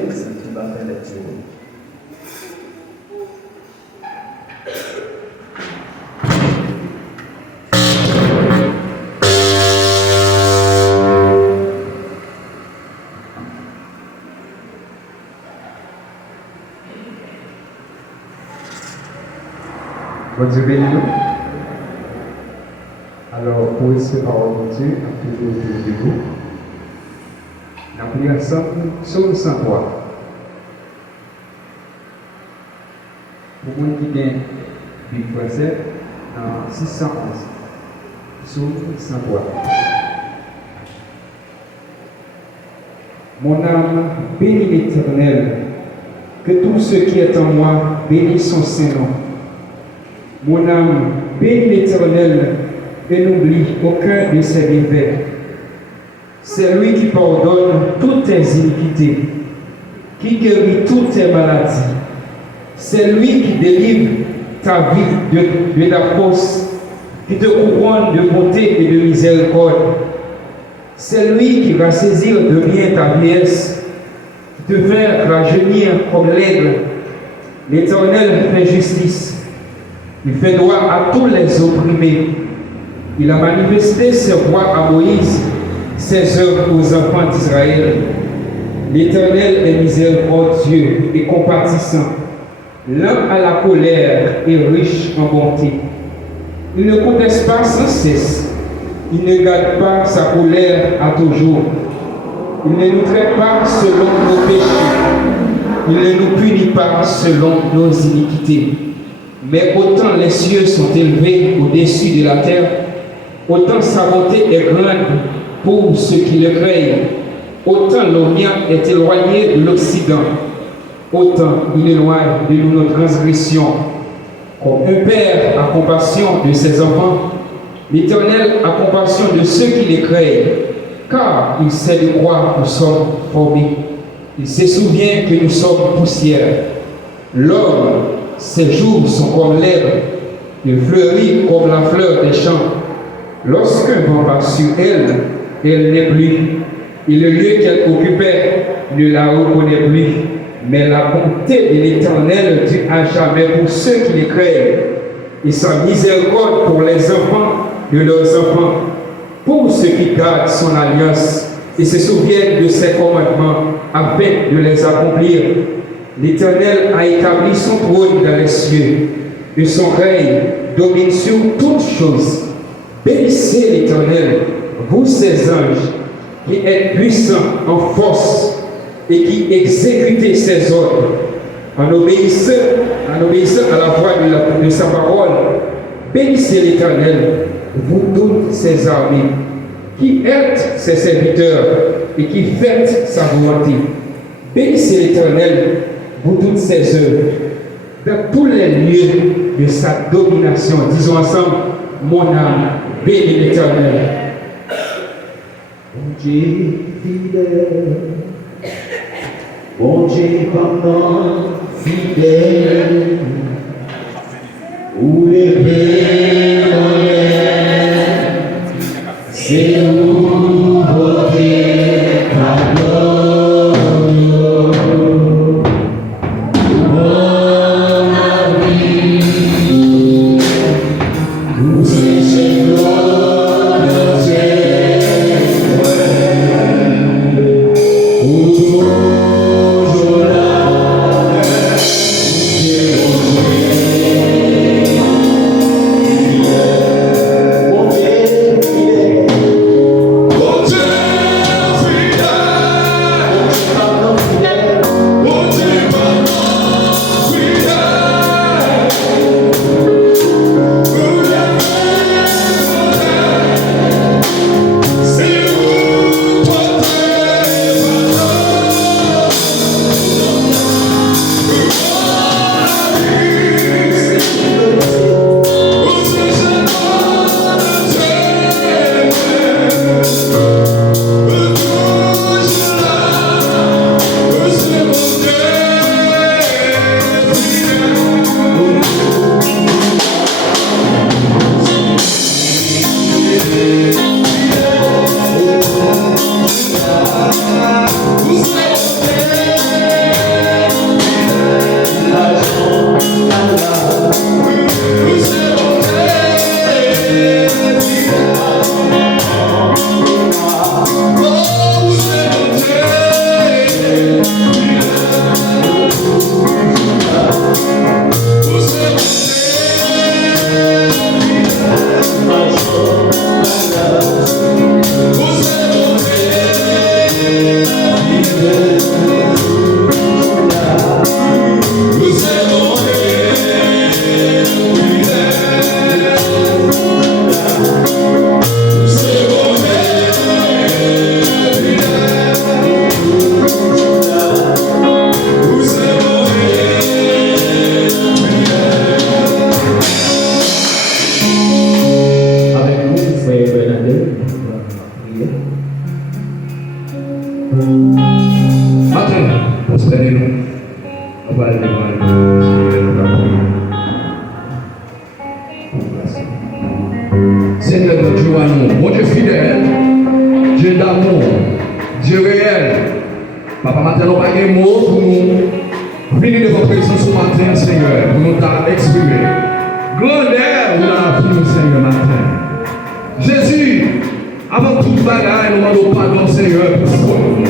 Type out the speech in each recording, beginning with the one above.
texte qui va faire lecture. Bon Dieu bénis nous. Alors, pour rester parole de Dieu, à toujours autour de vous, nous avons pris ensemble Psaume 103. Pour moi qui vient du français, en 611. Psaume 103. Mon âme bénit l'Éternel, que tout ce qui est en moi bénisse son Saint-Nom. Mon âme bénit l'Éternel et n'oublie aucun de ses bienfaits. C'est lui qui pardonne toutes tes iniquités, qui guérit toutes tes maladies. C'est lui qui délivre ta vie de la fosse, qui te couronne de bonté et de miséricorde. C'est lui qui va saisir de bien ta vieillesse, qui te fait rajeunir comme l'aigle. L'Éternel fait justice. Il fait droit à tous les opprimés. Il a manifesté ses voies à Moïse, ses œuvres aux enfants d'Israël. L'Éternel est miséricordieux et compatissant, lent à la colère et riche en bonté. Il ne conteste pas sans cesse. Il ne garde pas sa colère à toujours. Il ne nous traite pas selon nos péchés. Il ne nous punit pas selon nos iniquités. Mais autant les cieux sont élevés au-dessus de la terre, autant sa bonté est grande pour ceux qui le craignent. Autant l'Orient est éloigné de l'Occident, autant il éloigne de nous nos transgressions. Comme un père a compassion de ses enfants, l'Éternel a compassion de ceux qui le craignent, car il sait de quoi nous sommes formés. Il se souvient que nous sommes poussière. L'homme, ses jours sont comme l'herbe, il fleurit comme la fleur des champs. Lorsqu'un vent passe sur elle, elle n'est plus, et le lieu qu'elle occupait ne la reconnaît plus. Mais la bonté de l'Éternel dure à jamais pour ceux qui les craignent, et sa miséricorde pour les enfants de leurs enfants, pour ceux qui gardent son alliance et se souviennent de ses commandements afin de les accomplir. L'Éternel a établi son trône dans les cieux, et son règne domine sur toutes choses. Bénissez l'Éternel, vous ses anges, qui êtes puissants en force et qui exécutez ses ordres, en obéissant à la voix de sa parole. Bénissez l'Éternel, vous toutes ses armées, qui êtes ses serviteurs et qui faites sa volonté. Bénissez l'Éternel, vous toutes ses œuvres, dans tous les lieux de sa domination. Disons ensemble, mon âme bénit l'Éternel. Bon Dieu fidèle, bon Dieu pendant fidèle, où les pécheurs, c'est où voter ta gloire. Mon ami, nous cherchons le ciel, où toujours là, c'est attendez nous. On va aller devant le Seigneur notre Dieu à nous, mon Dieu fidèle, Dieu d'amour, Dieu réel. Papa, maintenant, nous n'avons pas de mots pour nous venir de votre présence ce matin, Seigneur, pour nous exprimer. Grandeur, nous avons nous, Seigneur, matin. Jésus, avant toute bagaille, nous demandons pardon, Seigneur, pour nous.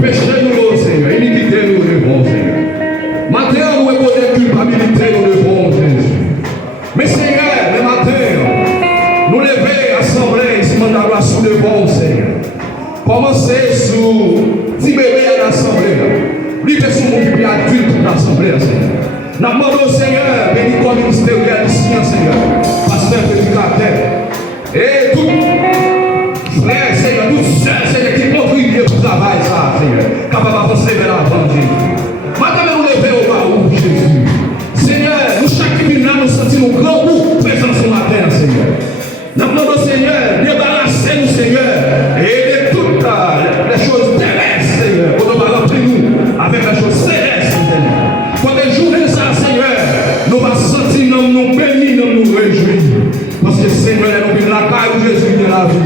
Péchez-nous, Seigneur, iniquité, nous devons, Seigneur. Matin, nous reconnaissons culpabilité, nous devons, Jésus. Mais Seigneur, le matin, nous lever, assemblée, ici, nous sous le bon, Seigneur. Commencez sous 10 bébés à l'assemblée. Livez sur mon bébé adulte de l'assemblée, Seigneur. Nous demandons, Seigneur, béni comme ministériel ici, Seigneur, pasteur prédicateur. Et tout frère, Seigneur, tout sœur, Seigneur, qui contribuent pour le travail, ça, Seigneur, capable d'avancer vers l'avant, Jésus. Maintenant, nous lever au bas, Jésus. Seigneur, nous chaque minute là, nous sentons nos grands goûts présents ce matin, Seigneur. Nous demandons, Seigneur, débarrassez-nous, Seigneur, et de toutes les choses terrestres, Seigneur, pour nous remplir nous avec les choses célestes, Seigneur. Quand les journées ça, Seigneur, nous allons sentir, nous bénir, nous réjouir. Parce que, Seigneur, nous vivons la caille de Jésus de la vie.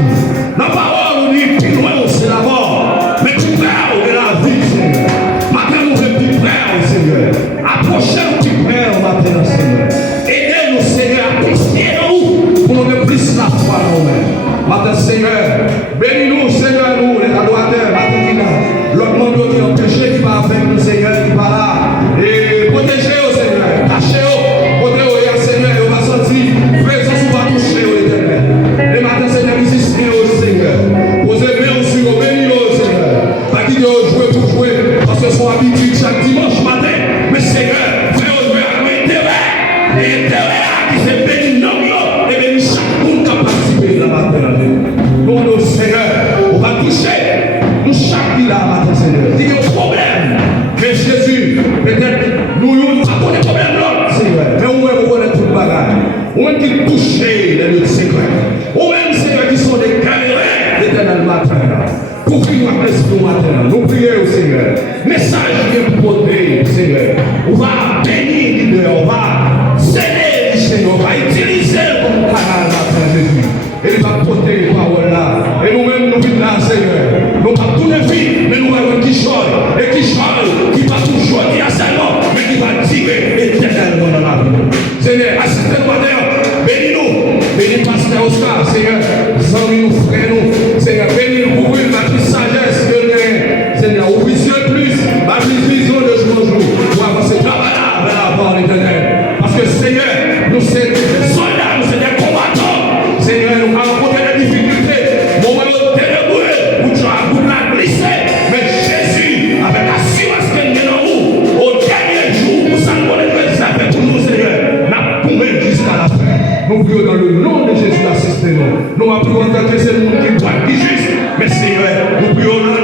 La parole nous dit, plus loin, c'est la mort, mais plus près de la vie, Seigneur. Maintenant, nous sommes plus près, Seigneur. Approchez-nous plus près, maintenant, Seigneur. Aidez-nous, Seigneur, à prier nous pour nous mettre plus la foi en nous-mêmes. Maintenant, Seigneur, bénis-nous, Seigneur, nous, les adorateurs, maintenant, l'autre monde qui est empêché, qui va avec nous, Seigneur, qui va là. Et protégez-nous, Seigneur, cachez-nous, protégez-nous, Seigneur, et on va sentir présence, on va toucher, l'Éternel. Et maintenant, Seigneur, résistez-nous, Seigneur. Posez-nous sur nous, bénis-nous, Seigneur. Pas qu'il y ait jouer pour jouer, parce que ce sont habitudes chaque dimanche matin. Mais Seigneur, fais-nous jouer avec l'intérêt. Et l'intérêt qui s'est béni, non, et béni chaque monde qui a participé dans la matin. Bon, Seigneur, on va toucher nous chaque vie là, matin, Seigneur. Il y a un problème. Mais Jésus, peut-être, nous n'avons pas de problème là, Seigneur. Mais au moins, on connaît tout le bagage. Au moins, qui touchent les lieux secrets. Au même, Seigneur, qui sont des galérins l'éternel matin. Couvrir-nous avec l'esprit matin. Nous prions, Seigneur. Message bien porté, Seigneur. On va bénir l'idée, on va céder, Seigneur. On va utiliser comme canal matin, Jésus. Et il va porter les paroles là. Et nous-mêmes, nous vivons là, Seigneur. Nous pas tout les vies, mais nous avons qui chante. Et qui chante, qui va toujours dire à sa nom, mais qui va tirer éternellement dans la vie. Seigneur, assistez-nous maintenant. Bénis-nous. Bénis Pasteur Oscar, Seigneur. Sans-nous, frères-nous. Seigneur, bénis-nous. Ouvrir ma petite sagesse de l'air. Seigneur, ouvrez-nous plus. Ma vision de jour en jour. Pour avancer vers l'avant, l'Éternel. Parce que, Seigneur, nous sommes des soldats, nous sommes des combattants. Seigneur, nous avons rencontré des difficultés. Mon moment ténébreux, où tu as voulu la glisser. Mais Jésus, avec l'assurance qu'il est dans nous, au dernier jour, pour ça qu'on est fait pour nous, Seigneur, n'a tombé jusqu'à la fin. Nous prions dans le nom de Jésus, assistez-nous. Nous prions en tant que c'est le monde qui doit être juste. Mais Seigneur, nous prions dans